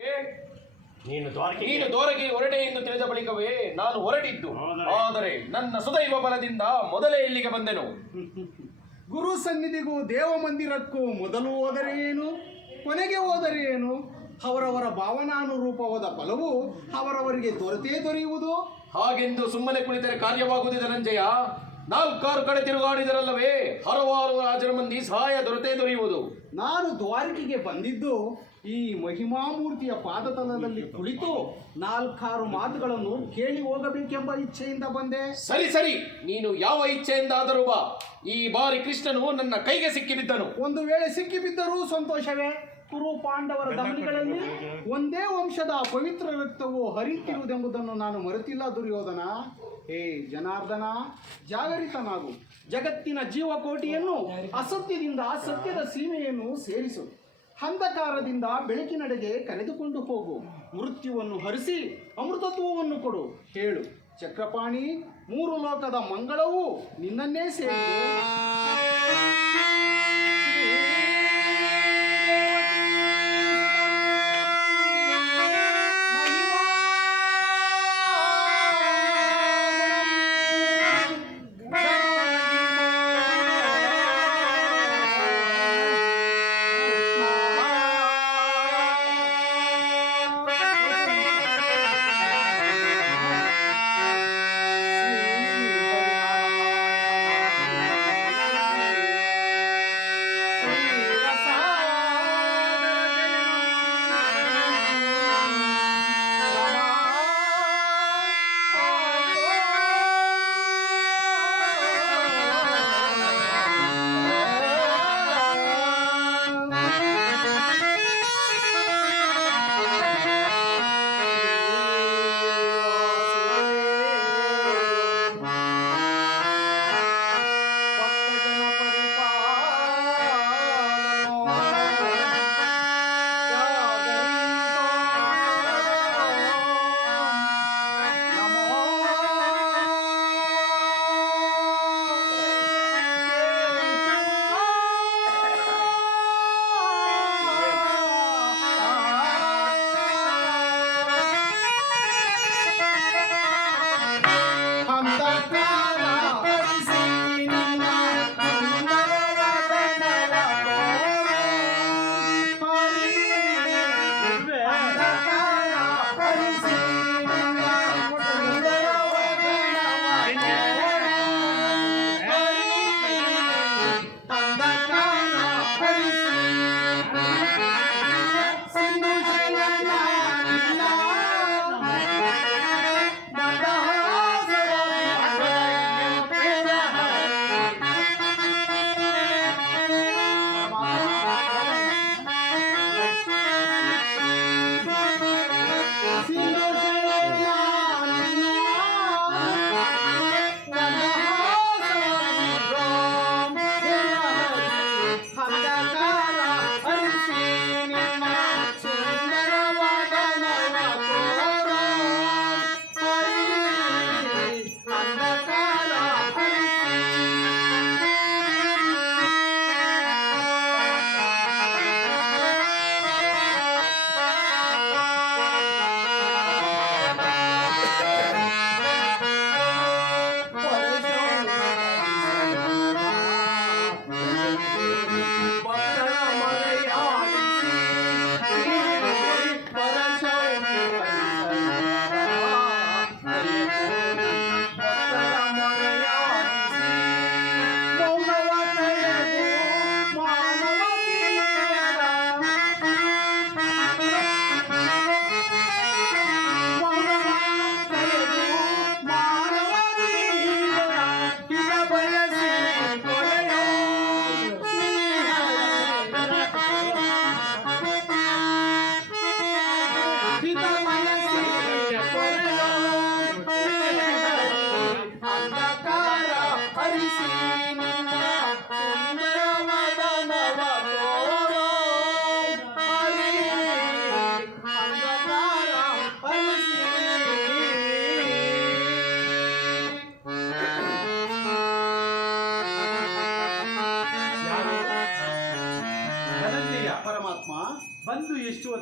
ಏ, ನೀನು ದ್ವಾರಕೆ ನೀನು ದೋರಗೆ ಹೊರಟೆ ಎಂದು ತಿಳಿದ ಬಳಿಕವೇ ನಾನು ಹೊರಟಿದ್ದು. ಆದರೆ ನನ್ನ ಸುದೈವ ಬಲದಿಂದ ಮೊದಲೇ ಇಲ್ಲಿಗೆ ಬಂದೆನು. ಗುರು ಸನ್ನಿಧಿಗೂ ದೇವ ಮಂದಿರಕ್ಕೂ ಮೊದಲು ಹೋದರೇನು? ಕೊನೆಗೆ ಹೋದರೇನು? ಅವರವರ ಭಾವನಾನುರೂಪವಾದ ಬಲವು ಅವರವರಿಗೆ ದೊರೆತೇ ದೊರೆಯುವುದು? ಹಾಗೆಂದು ಸುಮ್ಮನೆ ಕುಳಿತರೆ ಕಾರ್ಯವಾಗುವುದಿದೆ ಧನಂಜಯ ನಾಲ್ಕಾರು ಕಡೆ ತಿರುಗಾಡಿದರಲ್ಲವೇ? ಹಲವಾರು ರಾಜರ ಮಂದಿ ಸಹಾಯ ದೊರೆತೇ ದೊರೆಯುವುದು. ನಾನು ದ್ವಾರಕೆಗೆ ಬಂದಿದ್ದು ಈ ಮಹಿಮಾಮೂರ್ತಿಯ ಪಾದತನದಲ್ಲಿ ಕುಳಿತು ನಾಲ್ಕಾರು ಮಾತುಗಳನ್ನು ಕೇಳಿ ಹೋಗಬೇಕೆಂಬ ಇಚ್ಛೆಯಿಂದ ಬಂದೆ. ಸರಿ ಸರಿ. ನೀನು ಯಾವ ಇಚ್ಛೆಯಿಂದಾದರೂ ಬಾ. ಈ ಬಾರಿ ಕೃಷ್ಣನು ನನ್ನ ಕೈಗೆ ಸಿಕ್ಕಿಬಿದ್ದನು. ಒಂದು ವೇಳೆ ಸಿಕ್ಕಿಬಿದ್ದರೂ ಸಂತೋಷವೇ? ಕುರು ಪಾಂಡವರ ದಮನಿಗಳಲ್ಲಿ ಒಂದೇ ವಂಶದ ಪವಿತ್ರ ರಕ್ತವು ಹರಿಯುತ್ತಿರುವುದೆಂಬುದನ್ನು ನಾನು ಮರೆತಿಲ್ಲ ದುರ್ಯೋಧನ. ಹೇ ಜನಾರ್ದನ ಜಾಗರಿತನಾಗು. ಜಗತ್ತಿನ ಜೀವಕೋಟಿಯನ್ನು ಅಸತ್ಯದಿಂದ ಸತ್ಯದ ಸೀಮೆಯನ್ನು ಸೇರಿಸು. ಅಂಧಕಾರದಿಂದ ಬೆಳಕಿನಡೆಗೆ ಕರೆದುಕೊಂಡು ಹೋಗು. ಮೃತ್ಯುವನ್ನು ಹರಿಸಿ ಅಮೃತತ್ವವನ್ನು ಕೊಡು. ಹೇಳು ಚಕ್ರಪಾಣಿ ಮೂರು ಲೋಕದ ಮಂಗಳವು ನಿನ್ನನ್ನೇ ಸೇರಿದೆ.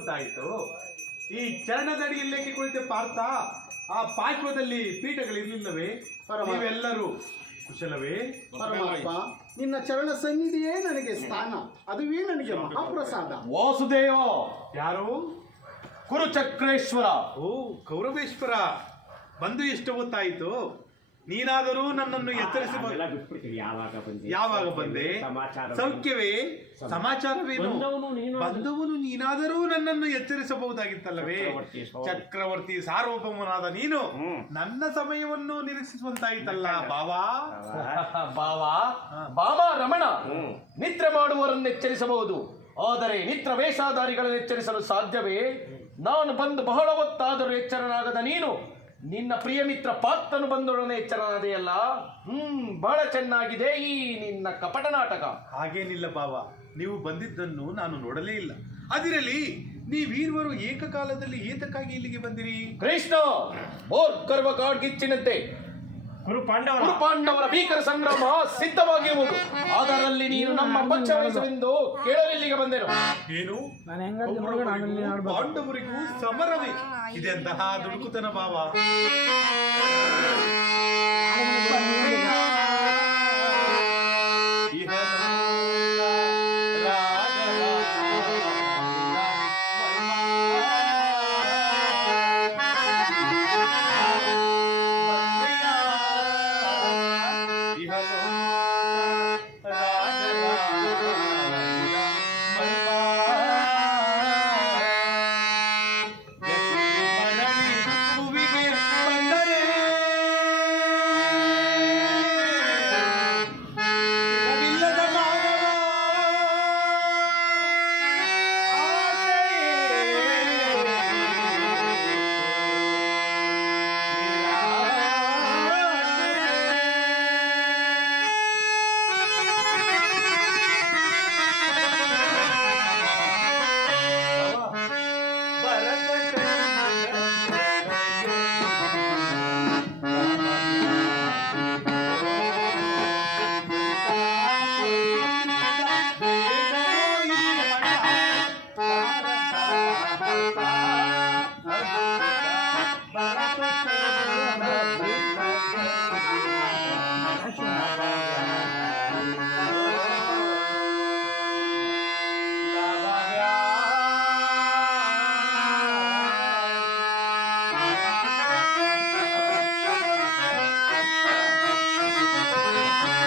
ಧನಂಜಯ ಈ ಎಷ್ಟು ಇಲ್ಲಕ್ಕೆ ಚರಣದಡಿಯಲ್ಲೇಕೆ ಕುಳಿತೆ ಪಾರ್ಥ? ಆ ಪಾರ್ಶ್ವದಲ್ಲಿ ಪೀಠಗಳು ಇರಲಿಲ್ಲವೇ ನೀವೆಲ್ಲರೂ ಕುಶಲವೇ? ಪರಮಾತ್ಮ ನಿನ್ನ ಚರಣ ಸನ್ನಿಧಿಯೇ ನನಗೆ ಸ್ಥಾನ. ಅದುವೇ ನನಗೆ ಮಹಾಪ್ರಸಾದ. ವಾಸುದೇವ! ಯಾರು? ಕುರುಚಕ್ರೇಶ್ವರ. ಓ ಕೌರವೇಶ್ವರ. ಬಂದು ಎಷ್ಟು ಹೊತ್ತಾಯಿತು? ನೀನಾದರೂ ನನ್ನನ್ನು ಎಚ್ಚರಿಸಬಹುದು ಯಾವಾಗ ಬಂದೆ? ಯಾವಾಗ ಬಂದೆ? ಸೌಖ್ಯವೇ? ಸಮಾಚಾರವೇನು? ಬಂದವನು ನೀನಾದರೂ ನನ್ನನ್ನು ಎಚ್ಚರಿಸಬಹುದಾಗಿತ್ತಲ್ಲವೇ? ಚಕ್ರವರ್ತಿ. ಸಾರ್ವಭೌಮನಾದ ನೀನು ನನ್ನ ಸಮಯವನ್ನು ನಿರೀಕ್ಷಿಸುವಂತಾಯಿತಲ್ಲ ಬಾವಾ. ಬಾವಾ. ಬಾಬಾ ರಮಣ. ನಿದ್ರೆ ಮಾಡುವವರನ್ನು ಎಚ್ಚರಿಸಬಹುದು. ಆದರೆ ನಿತ್ರ ವೇಷಾಧಾರಿಗಳನ್ನು ಎಚ್ಚರಿಸಲು ಸಾಧ್ಯವೇ? ನಾನು ಬಂದು ಬಹಳ ಹೊತ್ತಾದರೂ ಎಚ್ಚರನಾಗದ ನೀನು. ನಿನ್ನ ಪ್ರಿಯ ಮಿತ್ರ ಪಾತ್ರನು ಬಂದೊಡನೆ ಎಚ್ಚರನಾದೆಯಲ್ಲ ಹ್ಮ್ ಬಹಳ ಚೆನ್ನಾಗಿದೆ ಈ ನಿನ್ನ ಕಪಟ ನಾಟಕ. ಹಾಗೇನಿಲ್ಲ ಬಾವ ನೀವು ಬಂದಿದ್ದನ್ನು ನಾನು ನೋಡಲೇ ಇಲ್ಲ. ಅದಿರಲಿ ನೀವೀರ್ವರು ಏಕಕಾಲದಲ್ಲಿ ಏತಕ್ಕಾಗಿ ಇಲ್ಲಿಗೆ ಬಂದಿರಿ? ಕೃಷ್ಣ ಬೋರ್ಗರ್ವ ಕಾಡ್ಗಿಚ್ಚಿನಂತೆ. ಕುರು ಪಾಂಡವರ. ಕುರು ಪಾಂಡವರ ಭೀಕರ ಸಂಗ್ರಾಮ ಸಿದ್ಧವಾಗಿರುವುದು. ಅದರಲ್ಲಿ ನೀನು ನಮ್ಮ ಪಕ್ಷ ಕೇಳಲು ಕೇಳಲಿಲ್ಲಿಗೆ ಬಂದೆನು. ಏನು? ಪಾಂಡವರಿಗೂ ಸಮರವೇ. ಇದೆಂತಹ ದುಡುಕುತನ ಭಾವ?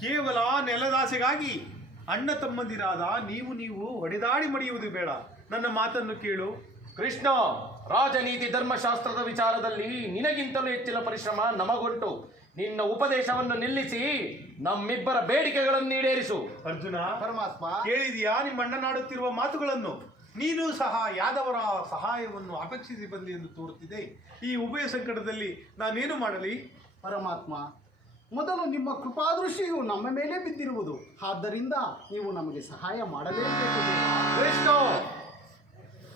ಕೇವಲ ನೆಲದಾಸೆಗಾಗಿ ಅಣ್ಣ ತಮ್ಮಂದಿರಾದ ನೀವು ನೀವು ಹೊಡೆದಾಡಿ ಮಡಿಯುವುದು ಬೇಡ. ನನ್ನ ಮಾತನ್ನು ಕೇಳು. ಕೃಷ್ಣ ರಾಜನೀತಿ ಧರ್ಮಶಾಸ್ತ್ರದ ವಿಚಾರದಲ್ಲಿ ನಿನಗಿಂತಲೂ ಹೆಚ್ಚಿನ ಪರಿಶ್ರಮ ನಮಗುಂಟು. ನಿನ್ನ ಉಪದೇಶವನ್ನು ನಿಲ್ಲಿಸಿ ನಮ್ಮಿಬ್ಬರ ಬೇಡಿಕೆಗಳನ್ನು ಈಡೇರಿಸು. ಅರ್ಜುನ ಪರಮಾತ್ಮ ಕೇಳಿದೆಯಾ ನಿಮ್ಮ ಅಣ್ಣನಾಡುತ್ತಿರುವ ಮಾತುಗಳನ್ನು? ನೀನು ಸಹ ಯಾದವರ ಸಹಾಯವನ್ನು ಅಪೇಕ್ಷಿಸಿ ಬಂದಿ ಎಂದು ತೋರುತ್ತಿದೆ. ಈ ಉಭಯ ಸಂಕಟದಲ್ಲಿ ನಾನೇನು ಮಾಡಲಿ? ಪರಮಾತ್ಮ ಮೊದಲು ನಿಮ್ಮ ಕೃಪಾದೃಷ್ಟಿಯು ನಮ್ಮ ಮೇಲೆ ಬಿದ್ದಿರುವುದು. ಆದ್ದರಿಂದ ನೀವು ನಮಗೆ ಸಹಾಯ ಮಾಡಲೇಬೇಕು. ಕೃಷ್ಣ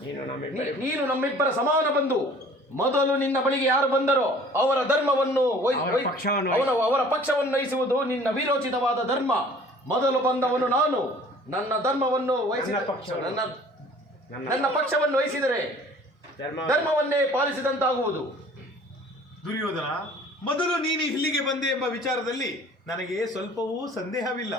ನೀನು ನಮ್ಮ ನೀನು ನಮ್ಮಿಬ್ಬರ ಸಮಾನ ಬಂದು ಮೊದಲು ನಿನ್ನ ಬಳಿಗೆ ಯಾರು ಬಂದರೋ ಅವರ ಧರ್ಮವನ್ನು ಒಯ್- ಅವರ ಪಕ್ಷವನ್ನು ಅವನ ಅವರ ಪಕ್ಷವನ್ನು ವಹಿಸುವುದು ನಿನ್ನ ವಿರೋಚಿತವಾದ ಧರ್ಮ. ಮೊದಲು ಬಂದವನು ನಾನು. ನನ್ನ ಧರ್ಮವನ್ನು ವಹಿಸಿದ ನನ್ನ ಪಕ್ಷವನ್ನು- ನನ್ನ ನನ್ನ ನನ್ನ ಪಕ್ಷವನ್ನು ವಹಿಸಿದರೆ ಧರ್ಮವನ್ನೇ ಪಾಲಿಸಿದಂತಾಗುವುದು. ದುರ್ಯೋಧನ ಮೊದಲು ನೀನು ಇಲ್ಲಿಗೆ ಬಂದೆ ಎಂಬ ವಿಚಾರದಲ್ಲಿ ನನಗೆ ಸ್ವಲ್ಪವೂ ಸಂದೇಹವಿಲ್ಲ.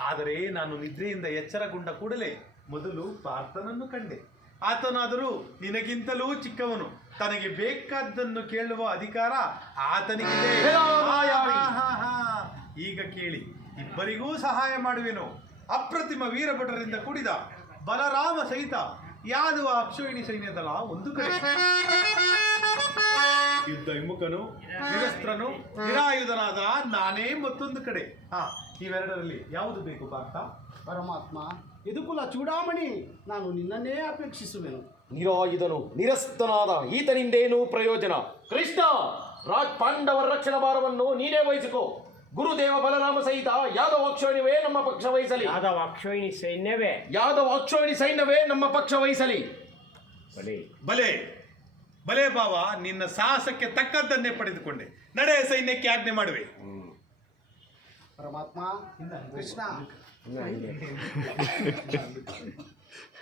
ಆದರೆ ನಾನು ನಿದ್ರೆಯಿಂದ ಎಚ್ಚರಗೊಂಡ ಕೂಡಲೇ ಮೊದಲು ಪಾರ್ಥನನ್ನು ಕಂಡೆ. ಆತನಾದರೂ ನಿನಗಿಂತಲೂ ಚಿಕ್ಕವನು. ತನಗೆ ಬೇಕಾದ್ದನ್ನು ಕೇಳುವ ಅಧಿಕಾರ ಆತನಿಗಿದೆ. ಈಗ ಕೇಳಿ ಇಬ್ಬರಿಗೂ ಸಹಾಯ ಮಾಡುವೆನು? ಅಪ್ರತಿಮ ವೀರಭಟರಿಂದ ಕೂಡಿದ ಬಲರಾಮ ಸಹಿತ ಯಾದವ ಅಕ್ಷೋಹಿಣಿ ಸೈನ್ಯದಲ್ಲ ಒಂದು ಕಡೆ. ಯುದ್ಧ ವಿಮುಖನು ನಿರಸ್ತ್ರನು ನಿರಾಯುಧನಾದ ನಾನೇ ಮತ್ತೊಂದು ಕಡೆ. ಹಾ ಇವೆರಡರಲ್ಲಿ ಯಾವುದು ಬೇಕು ಪಾರ್ಥ? ಪರಮಾತ್ಮ ಯದುಕುಲ ಚೂಡಾಮಣಿ ನಾನು ನಿನ್ನನ್ನೇ ಅಪೇಕ್ಷಿಸುವೆನು. ನಿರಾಯುಧನು ನಿರಸ್ತನಾದ ಈತನಿಂದೇನು ಪ್ರಯೋಜನ. ಕೃಷ್ಣ ರಾಜ್ ಪಾಂಡವರ ರಕ್ಷಣಾ ಭಾರವನ್ನು ನೀನೇ ವಹಿಸಿಕೋ. ಗುರುದೇವ ಬಲರಾಮ ಸಹಿತ ಯಾದವ ಅಕ್ಷೋಣಿವೇ ನಮ್ಮ ಪಕ್ಷ ವಹಿಸಲಿ. ಯಾದವ ಅಕ್ಷೋಹಿಣಿ ಸೈನ್ಯವೇ? ಯಾದವ ಸೈನ್ಯವೇ ನಮ್ಮ ಪಕ್ಷ ವಹಿಸಲಿ. ಬಲೆ. ಬಲೆ. ಬಲೆ ಭಾವ ನಿನ್ನ ಸಾಹಸಕ್ಕೆ ತಕ್ಕದ್ದನ್ನೇ ಪಡೆದುಕೊಂಡೆ. ನಡೆ ಸೈನ್ಯಕ್ಕೆ ಆಜ್ಞೆ ಮಾಡುವೆ. ಪರಮಾತ್ಮ ಕೃಷ್ಣ.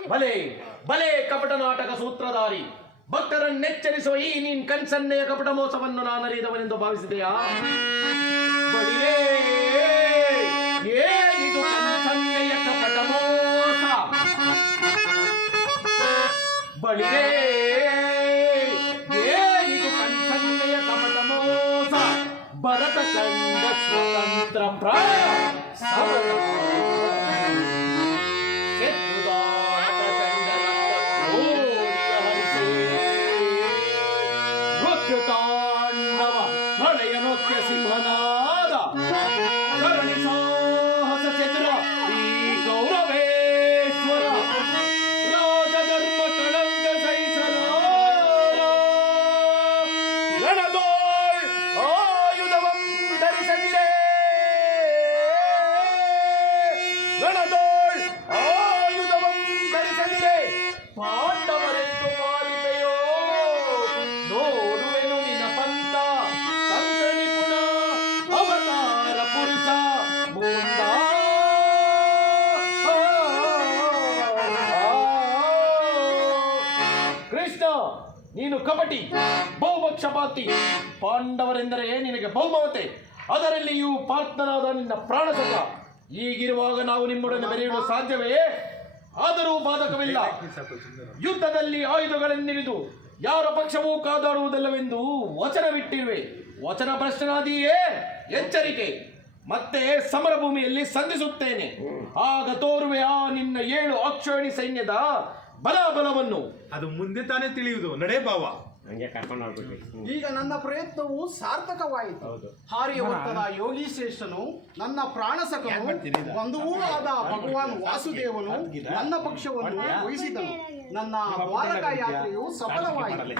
ಬಲೆ ಬಲೆ ಕಪಟ ನಾಟಕ ಸೂತ್ರಧಾರಿ. ಭಕ್ತರನ್ನೆಚ್ಚರಿಸುವ ಈ ನೀನ್ ಕನ್ಸನ್ನೆಯ ಕಪಟ ಮೋಸವನ್ನು ನಾನು ಅರಿಯದವನೆಂದು ಭಾವಿಸಿದೆಯಾ? ಏನಿದು ಕನ್ಸನ್ನೆಯ ಕಪಟ ಮೋಸ? ಬಳಿರೇ ಪಾಂಡವರೆಂದು ಪುರುಷ. ಕೃಷ್ಣ ನೀನು ಕಪಟಿ ಬಹುಪಕ್ಷಪಾತಿ ಪಾಂಡವರೆಂದರೆ ನಿನಗೆ ಬಹುಮತೆ. ಅದರಲ್ಲಿಯೂ ಪಾರ್ಥನಾದ ನಿನ್ನ ಪ್ರಾಣಸಕ ಈಗಿರುವಾಗ ನಾವು ನಿಮ್ಮೊಡನೆ ಬೆರೆಯಲು ಸಾಧ್ಯವೇ? ಆದರೂ ಬಾಧಕವಿಲ್ಲ. ಯುದ್ಧದಲ್ಲಿ ಆಯುಧಗಳನ್ನಿರಿದು ಯಾರ ಪಕ್ಷವೂ ಕಾದಾಡುವುದಿಲ್ಲವೆಂದು ವಚನವಿಟ್ಟಿರುವೆ ವಚನ ಪ್ರಶ್ನಾದಿಯೇ ಎಚ್ಚರಿಕೆ ಮತ್ತೆ ಸಮರ ಭೂಮಿಯಲ್ಲಿ ಸಂಧಿಸುತ್ತೇನೆ. ಆಗ ತೋರುವೆ ಆ ನಿನ್ನ ಏಳು ಅಕ್ಷೋಣಿ ಸೈನ್ಯದ ಬಲಾಬಲವನ್ನು. ಅದು ಮುಂದೆ ತಾನೇ ತಿಳಿಯುವುದು. ನಡೆ ಬಾವ. ಹಂಗೆ ಕರ್ಕೊಂಡು ಈಗ ನನ್ನ ಪ್ರಯತ್ನವು ಸಾರ್ಥಕವಾಯಿತು. ಹಾರಿಯ ಹಾರ್ಯವರ್ತದ ಯೋಗಿ ಶ್ರೇಷ್ಠನು ನನ್ನ ಪ್ರಾಣಸಕನು ಬಂಧುವೂ ಆದ ಭಗವಾನ್ ವಾಸುದೇವನು ನನ್ನ ಪಕ್ಷವನ್ನು ವಹಿಸಿದನು. ನನ್ನ ದ್ವಾರಕ ಯಾತ್ರೆಯು ಸಫಲವಾಯಿತು.